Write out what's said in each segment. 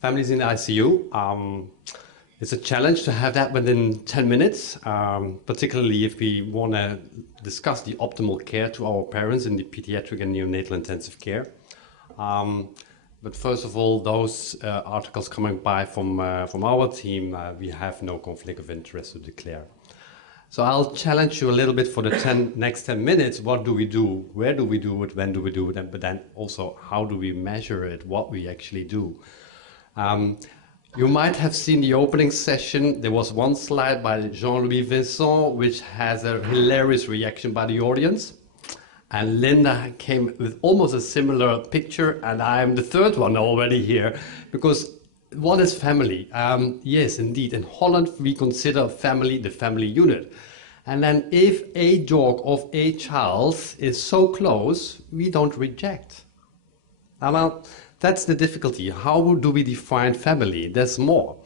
families in the ICU. It's a challenge to have that within 10 minutes, particularly if we want to discuss the optimal care to our parents in the pediatric and neonatal intensive care. But first of all, those articles coming by from our team, we have no conflict of interest to declare. So I'll challenge you a little bit for the next 10 minutes. What do we do? Where do we do it? When do we do it? But then also, how do we measure it? What we actually do? You might have seen the opening session. There was one slide by Jean-Louis Vincent, which has a hilarious reaction by the audience. And Linda came with almost a similar picture, and I'm the third one already here, because what is family? Yes, indeed. In Holland, we consider family the family unit. And then if a dog of a child is so close, we don't reject. Well, that's the difficulty. How do we define family? There's more.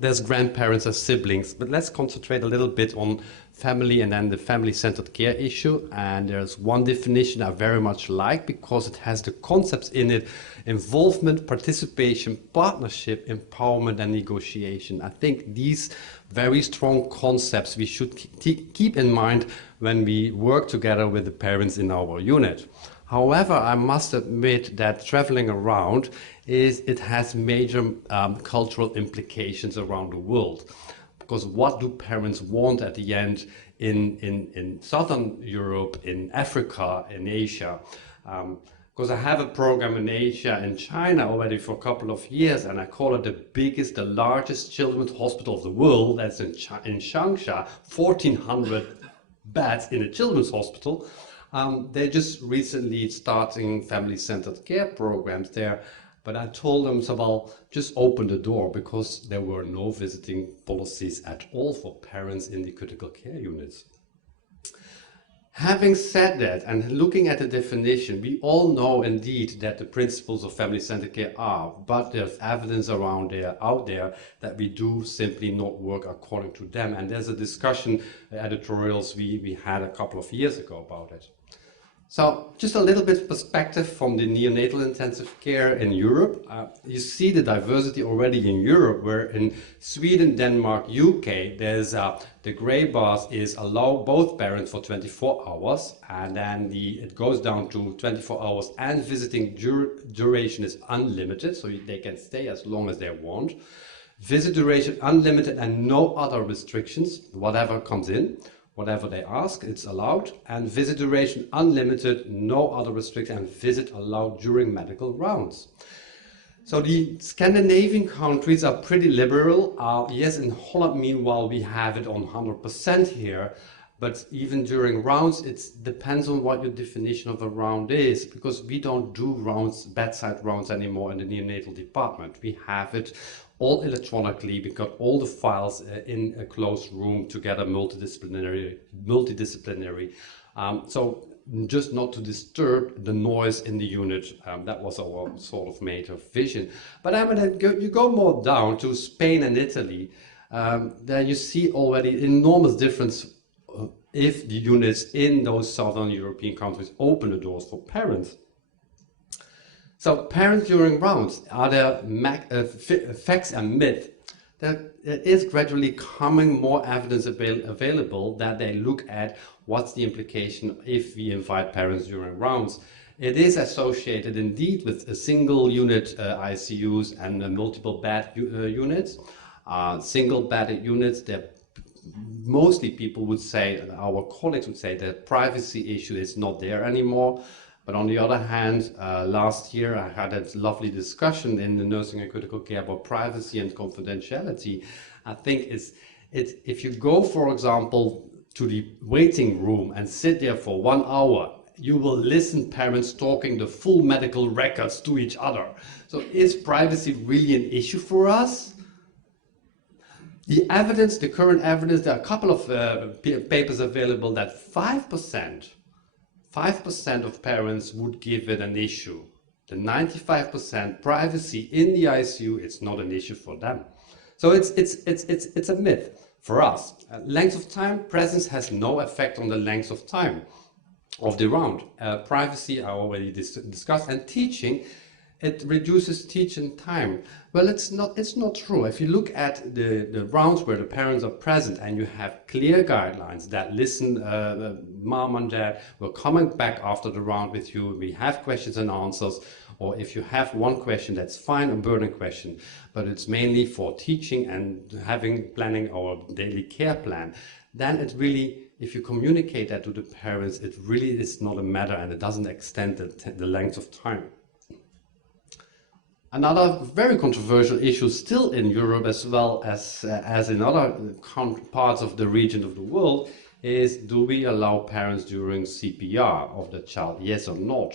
There's grandparents or siblings, but let's concentrate a little bit on family and then the family-centered care issue. And there's one definition I very much like because it has the concepts in it: involvement, participation, partnership, empowerment, and negotiation. I think these very strong concepts we should keep in mind when we work together with the parents in our unit. However, I must admit that traveling around it has major cultural implications around the world. Because what do parents want at the end in Southern Europe, in Africa, in Asia? Because I have a program in Asia and China already for a couple of years, and I call it the largest children's hospital of the world. That's in Changsha, 1,400 beds in a children's hospital. They're just recently starting family-centered care programs there, but I told them, so well, just open the door, because there were no visiting policies at all for parents in the critical care units. Having said that, and looking at the definition, we all know indeed that the principles of family-centered care are, but there's evidence out there that we do simply not work according to them. And there's a discussion, editorials we had a couple of years ago about it. So just a little bit of perspective from the neonatal intensive care in Europe. You see the diversity already in Europe, where in Sweden, Denmark, UK, there's the gray bars is allow both parents for 24 hours, and then it goes down to 24 hours, and visiting duration is unlimited, so they can stay as long as they want. Visit duration unlimited and no other restrictions, whatever comes in. Whatever they ask, it's allowed. And visit duration unlimited, no other restriction, and visit allowed during medical rounds. So the Scandinavian countries are pretty liberal. Yes, in Holland, meanwhile, we have it on 100% here. But even during rounds, it depends on what your definition of a round is, because we don't do rounds, bedside rounds anymore in the neonatal department. We have it all electronically. We got all the files in a closed room together, multidisciplinary. So just not to disturb the noise in the unit. That was our sort of major vision. But you go more down to Spain and Italy, there you see already enormous difference if the units in those Southern European countries open the doors for parents. So parents during rounds, are there facts and myths? There is gradually coming more evidence available that they look at what's the implication if we invite parents during rounds. It is associated indeed with a single unit ICUs and multiple bed units. Single bed units, mostly people would say, our colleagues would say, the privacy issue is not there anymore. But on the other hand, last year I had a lovely discussion in the nursing and critical care about privacy and confidentiality. I think if you go, for example, to the waiting room and sit there for 1 hour, you will listen parents talking the full medical records to each other. So is privacy really an issue for us? The evidence, the current evidence, there are a couple of papers available that 5% of parents would give it an issue. The 95% privacy in the ICU, it's not an issue for them. So it's a myth for us. Length of time, presence has no effect on the length of time of the round. Privacy, I already discussed, and teaching, it reduces teaching time. Well, it's not true. If you look at the rounds where the parents are present and you have clear guidelines that listen, mom and dad, we're coming back after the round with you, we have questions and answers, or if you have one question, that's fine, a burning question, but it's mainly for teaching and planning our daily care plan, then it really, if you communicate that to the parents, it really is not a matter and it doesn't extend the length of time. Another very controversial issue still in Europe as well as in other parts of the region of the world is, do we allow parents during CPR of the child, yes or not?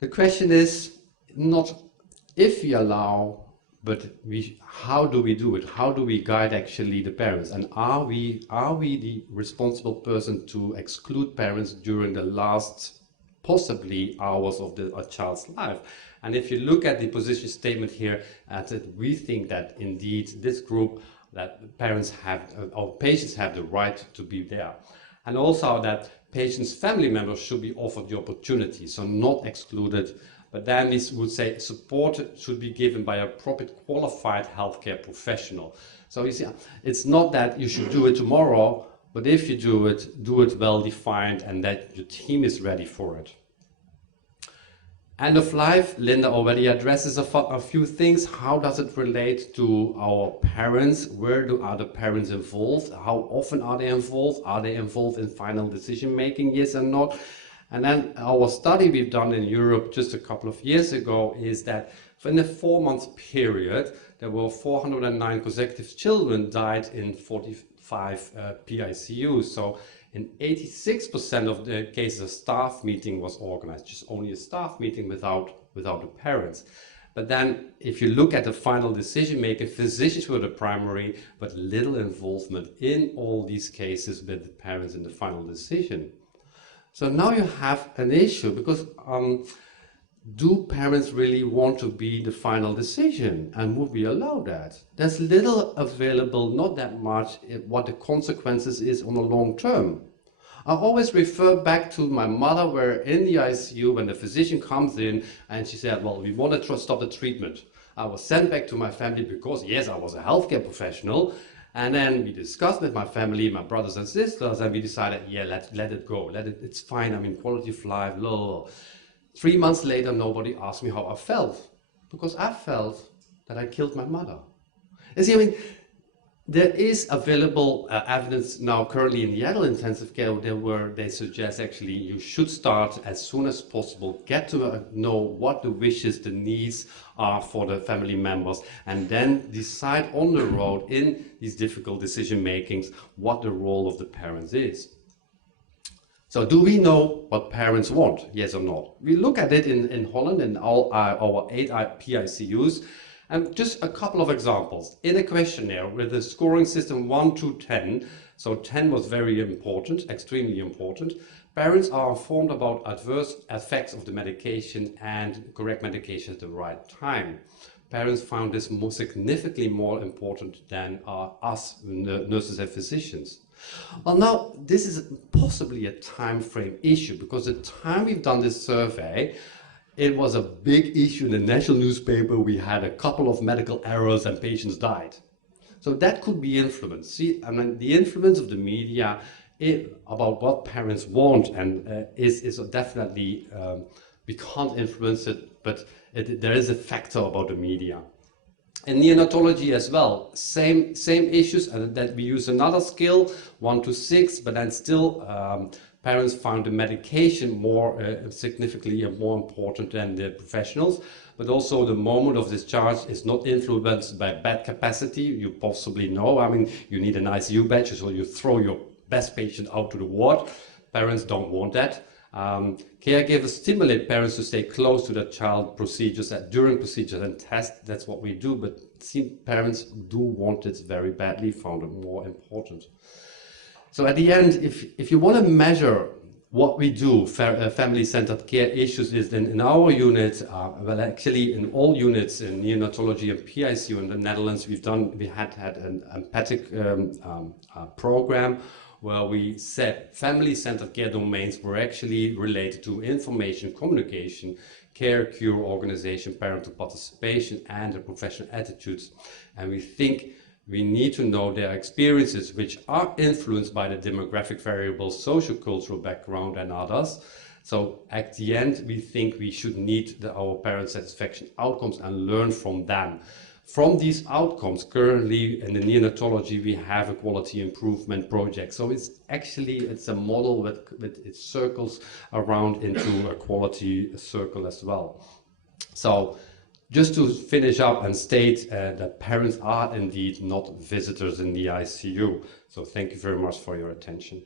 The question is not if we allow, but how do we do it? How do we guide actually the parents? And are we the responsible person to exclude parents during the last possibly hours of a child's life? And if you look at the position statement here, we think that indeed this group, that parents have, or patients have the right to be there. And also that patients' family members should be offered the opportunity, so not excluded. But then we would say support should be given by a proper qualified healthcare professional. So you see, it's not that you should do it tomorrow, but if you do it well defined and that your team is ready for it. End of life, Linda already addresses a few things. How does it relate to our parents? Where are the parents involved? How often are they involved? Are they involved in final decision making, yes or not? And then our study we've done in Europe just a couple of years ago is that in a 4-month period, there were 409 consecutive children died in 45 PICUs. So in 86% of the cases, a staff meeting was organized, just only a staff meeting without the parents. But then if you look at the final decision making, physicians were the primary, but little involvement in all these cases with the parents in the final decision. So now you have an issue because do parents really want to be the final decision, and would we allow that? There's little available, not that much, what the consequences is on the long term. I always refer back to my mother, where in the ICU when the physician comes in and she said, well, we want to stop the treatment. I was sent back to my family because yes, I was a healthcare professional, and then we discussed with my family, my brothers and sisters, and we decided, yeah, let it go, it's fine, I mean, quality of life, blah. 3 months later, nobody asked me how I felt, because I felt that I killed my mother. You see, I mean, there is available evidence now currently in the adult intensive care where they suggest actually you should start as soon as possible, get to know what the wishes, the needs are for the family members, and then decide on the road in these difficult decision makings what the role of the parents is. So do we know what parents want, yes or no? We look at it in Holland in all our 8 PICUs, and just a couple of examples. In a questionnaire with a scoring system 1 to 10, so 10 was very important, extremely important, parents are informed about adverse effects of the medication and correct medication at the right time. Parents found this significantly more important than us, nurses and physicians. Well, now, this is possibly a time frame issue, because the time we've done this survey, it was a big issue in the national newspaper. We had a couple of medical errors and patients died. So that could be influence. See, I mean, the influence of the media about what parents want and is definitely, we can't influence it, but there is a factor about the media. In neonatology as well, same issues, and that we use another scale, 1 to 6, but then still parents found the medication more significantly more important than the professionals. But also the moment of discharge is not influenced by bed capacity. You possibly know, I mean, you need an ICU bed, so you throw your best patient out to the ward. Parents don't want that. Caregivers stimulate parents to stay close to the child during procedures and tests. That's what we do, but parents do want it very badly, found it more important. So at the end, if you want to measure what we do, family-centered care issues, is then in our unit, well, actually in all units in neonatology and PICU in the Netherlands, we had an empathic program where we said family-centered care domains were actually related to information, communication, care, cure organization, parental participation, and the professional attitudes. And we think we need to know their experiences, which are influenced by the demographic variables, socio-cultural background, and others. So at the end, we think we should need our parent satisfaction outcomes and learn from them. From these outcomes, currently in the neonatology, we have a quality improvement project. So it's a model that it circles around into a quality circle as well. So just to finish up and state that parents are indeed not visitors in the ICU. So thank you very much for your attention.